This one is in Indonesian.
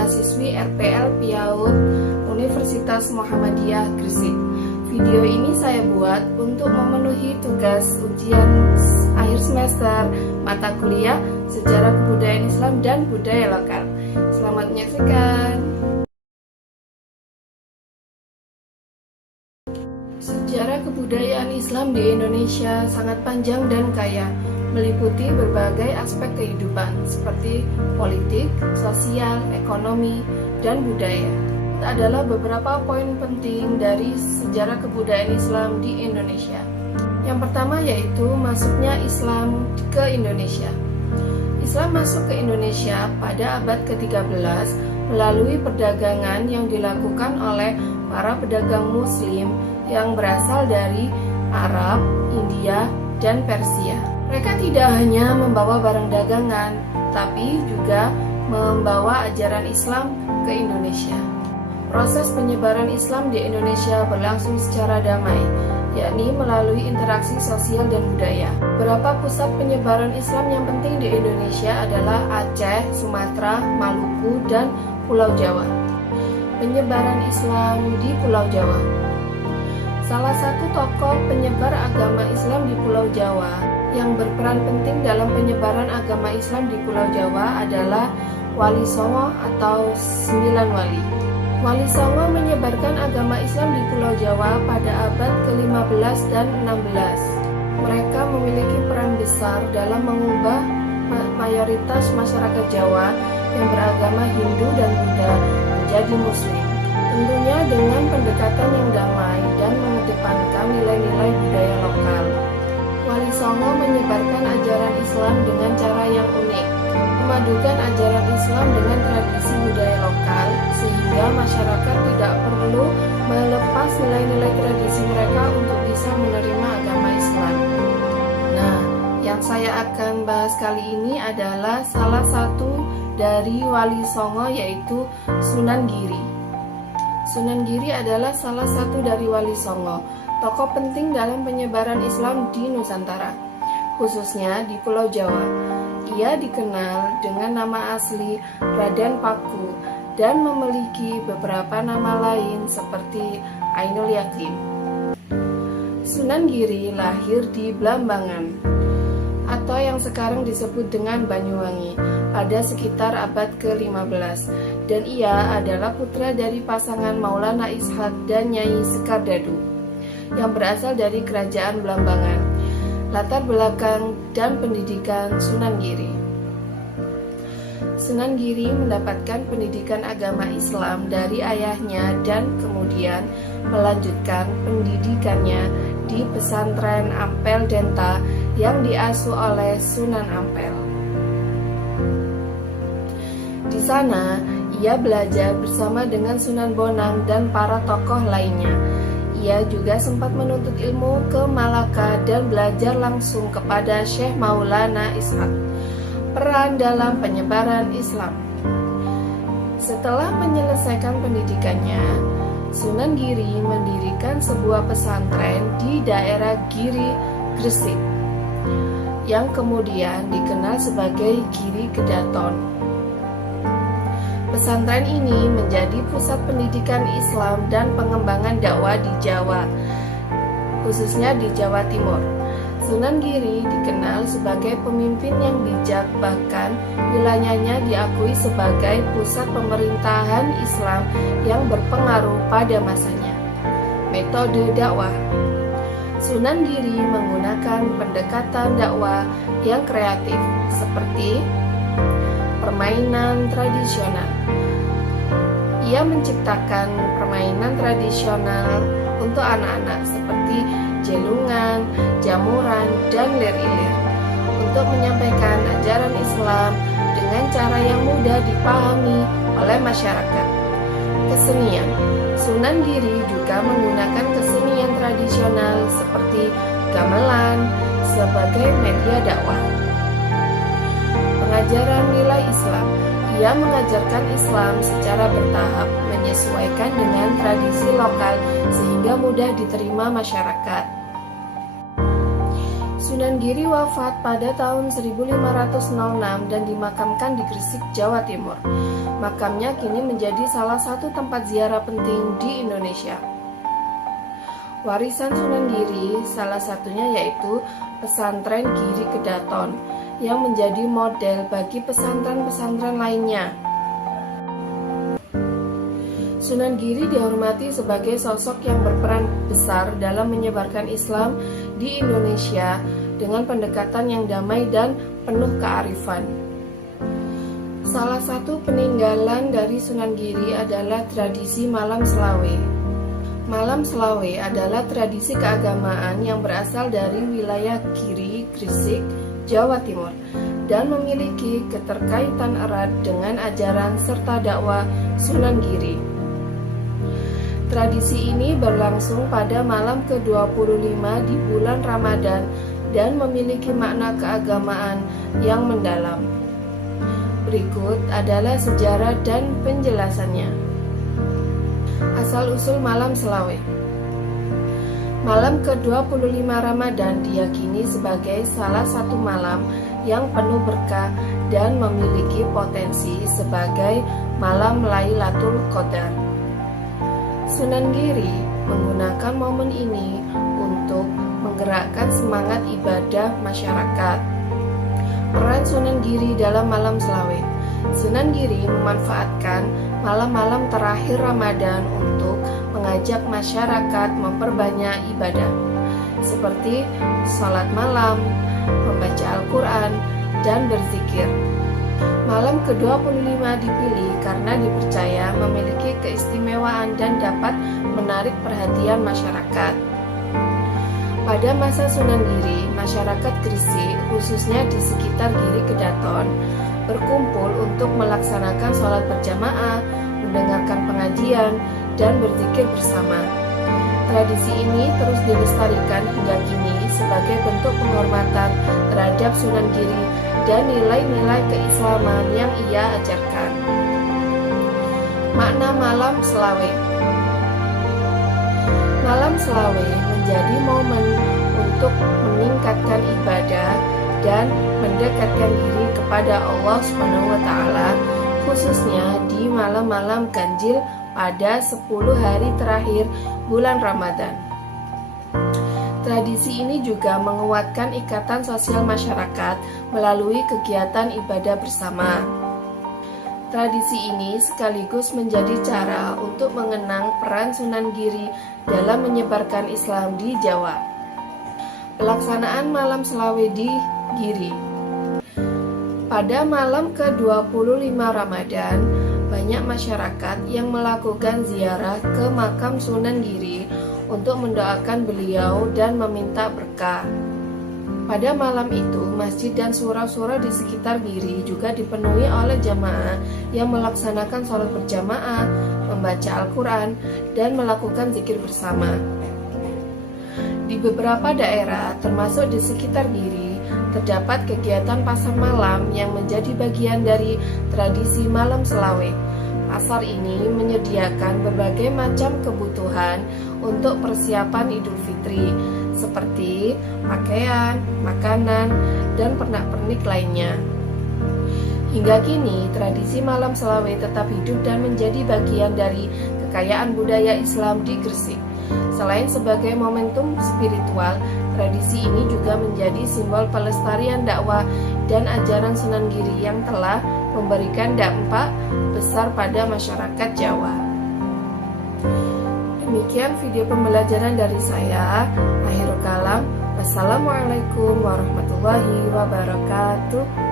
mahasiswi RPL PIAUD Universitas Muhammadiyah Gresik. Video ini saya buat untuk memenuhi tugas ujian akhir semester mata kuliah Sejarah Kebudayaan Islam dan Budaya Lokal. Selamat menyaksikan. Sejarah kebudayaan Islam di Indonesia sangat panjang dan kaya, meliputi berbagai aspek kehidupan seperti politik, sosial, ekonomi, dan budaya. Adalah beberapa poin penting dari sejarah kebudayaan Islam di Indonesia. Yang pertama yaitu masuknya Islam ke Indonesia. Islam masuk ke Indonesia pada abad ke-13 melalui perdagangan yang dilakukan oleh para pedagang Muslim yang berasal dari Arab, India, dan Persia. Mereka tidak hanya membawa barang dagangan, tapi juga membawa ajaran Islam ke Indonesia. Proses penyebaran Islam di Indonesia berlangsung secara damai, yakni melalui interaksi sosial dan budaya. Beberapa pusat penyebaran Islam yang penting di Indonesia adalah Aceh, Sumatera, Maluku, dan Pulau Jawa. Penyebaran Islam di Pulau Jawa. Salah satu tokoh penyebar agama Islam di Pulau Jawa yang berperan penting dalam penyebaran agama Islam di Pulau Jawa adalah Wali Songo atau 9 Wali. Wali Songo menyebarkan agama Islam di Pulau Jawa pada abad ke-15 dan 16. Mereka memiliki peran besar dalam mengubah mayoritas masyarakat Jawa yang beragama Hindu dan Buddha menjadi Muslim. Tentunya dengan pendekatan yang damai dan mengedepankan nilai-nilai budaya lokal. Wali Songo menyebarkan ajaran Islam dengan cara yang unik, memadukan ajaran Islam dengan tradisi budaya lokal, sehingga masyarakat tidak perlu melepas nilai-nilai tradisi mereka untuk bisa menerima agama Islam. Nah, yang saya akan bahas kali ini adalah salah satu dari Wali Songo, yaitu Sunan Giri. Sunan Giri adalah salah satu dari Wali Songo, tokoh penting dalam penyebaran Islam di Nusantara, khususnya di Pulau Jawa. Ia dikenal dengan nama asli Raden Paku dan memiliki beberapa nama lain seperti Ainul Yakin. Sunan Giri lahir di Blambangan atau yang sekarang disebut dengan Banyuwangi pada sekitar abad ke-15, dan ia adalah putra dari pasangan Maulana Ishak dan Nyai Sekar Dadu yang berasal dari kerajaan Blambangan. Latar belakang dan pendidikan Sunan Giri. Sunan Giri mendapatkan pendidikan agama Islam dari ayahnya dan kemudian melanjutkan pendidikannya di pesantren Ampel Denta yang diasuh oleh Sunan Ampel. Di sana, ia belajar bersama dengan Sunan Bonang dan para tokoh lainnya. Ia juga sempat menuntut ilmu ke Malaka dan belajar langsung kepada Syekh Maulana Ishak. Peran dalam penyebaran Islam. Setelah menyelesaikan pendidikannya, Sunan Giri mendirikan sebuah pesantren di daerah Giri, Gresik, yang kemudian dikenal sebagai Giri Kedaton. Pesantren ini menjadi pusat pendidikan Islam dan pengembangan dakwah di Jawa, khususnya di Jawa Timur. Sunan Giri dikenal sebagai pemimpin yang bijak, bahkan wilayahnya diakui sebagai pusat pemerintahan Islam yang berpengaruh pada masanya. Metode dakwah. Sunan Giri menggunakan pendekatan dakwah yang kreatif seperti permainan tradisional. Ia menciptakan permainan tradisional untuk anak-anak seperti jelungan, jamuran, dan lir-ilir untuk menyampaikan ajaran Islam dengan cara yang mudah dipahami oleh masyarakat. Kesenian. Sunan Giri juga menggunakan kesenian tradisional seperti gamelan sebagai media dakwah. Pengajaran nilai Islam. Ia mengajarkan Islam secara bertahap, menyesuaikan dengan tradisi lokal sehingga mudah diterima masyarakat. Sunan Giri wafat pada tahun 1506 dan dimakamkan di Gresik, Jawa Timur. Makamnya kini menjadi salah satu tempat ziarah penting di Indonesia. Warisan Sunan Giri salah satunya yaitu pesantren Giri Kedaton yang menjadi model bagi pesantren-pesantren lainnya. Sunan Giri dihormati sebagai sosok yang berperan besar dalam menyebarkan Islam di Indonesia dengan pendekatan yang damai dan penuh kearifan. Salah satu peninggalan dari Sunan Giri adalah tradisi Malam Selawe. Malam Selawe adalah tradisi keagamaan yang berasal dari wilayah Giri, Gresik, Jawa Timur, dan memiliki keterkaitan erat dengan ajaran serta dakwah Sunan Giri. Tradisi ini berlangsung pada malam ke-25 di bulan Ramadan dan memiliki makna keagamaan yang mendalam. Berikut adalah sejarah dan penjelasannya. Asal-usul Malam Selawe. Malam ke-25 Ramadan diyakini sebagai salah satu malam yang penuh berkah dan memiliki potensi sebagai malam Lailatul Qadar. Sunan Giri menggunakan momen ini untuk menggerakkan semangat ibadah masyarakat. Peran Sunan Giri dalam Malam Selawe. Sunan Giri memanfaatkan malam-malam terakhir Ramadan untuk mengajak masyarakat memperbanyak ibadah seperti sholat malam, membaca Al-Quran, dan berzikir. Malam ke-25 dipilih karena dipercaya memiliki keistimewaan dan dapat menarik perhatian masyarakat. Pada masa Sunan Giri, masyarakat Gresik, khususnya di sekitar Giri Kedaton, berkumpul untuk melaksanakan sholat berjamaah, mendengarkan pengajian, dan berzikir bersama. Tradisi ini terus dilestarikan hingga kini sebagai bentuk penghormatan terhadap Sunan Giri dan nilai-nilai keislaman yang ia ajarkan. Makna Malam Selawe. Malam Selawe menjadi momen untuk meningkatkan ibadah dan mendekatkan diri kepada Allah SWT, khususnya di malam-malam ganjil pada 10 hari terakhir bulan Ramadan. Tradisi ini juga menguatkan ikatan sosial masyarakat melalui kegiatan ibadah bersama. Tradisi ini sekaligus menjadi cara untuk mengenang peran Sunan Giri dalam menyebarkan Islam di Jawa. Pelaksanaan Malam Selawe di Giri. Pada malam ke-25 Ramadan, banyak masyarakat yang melakukan ziarah ke makam Sunan Giri untuk mendoakan beliau dan meminta berkah. Pada malam itu, masjid dan surau-surau di sekitar Giri juga dipenuhi oleh jamaah yang melaksanakan sholat berjamaah, membaca Al-Quran, dan melakukan zikir bersama. Di beberapa daerah, termasuk di sekitar Giri, terdapat kegiatan pasar malam yang menjadi bagian dari tradisi Malam Selawe. Pasar ini menyediakan berbagai macam kebutuhan untuk persiapan Idul Fitri, seperti pakaian, makanan, dan pernak-pernik lainnya. Hingga kini, tradisi Malam Selawe tetap hidup dan menjadi bagian dari kekayaan budaya Islam di Gresik. Selain sebagai momentum spiritual, tradisi ini juga menjadi simbol pelestarian dakwah dan ajaran Sunan Giri yang telah memberikan dampak besar pada masyarakat Jawa. Demikian video pembelajaran dari saya, Akhirul Kalam. Wassalamualaikum warahmatullahi wabarakatuh.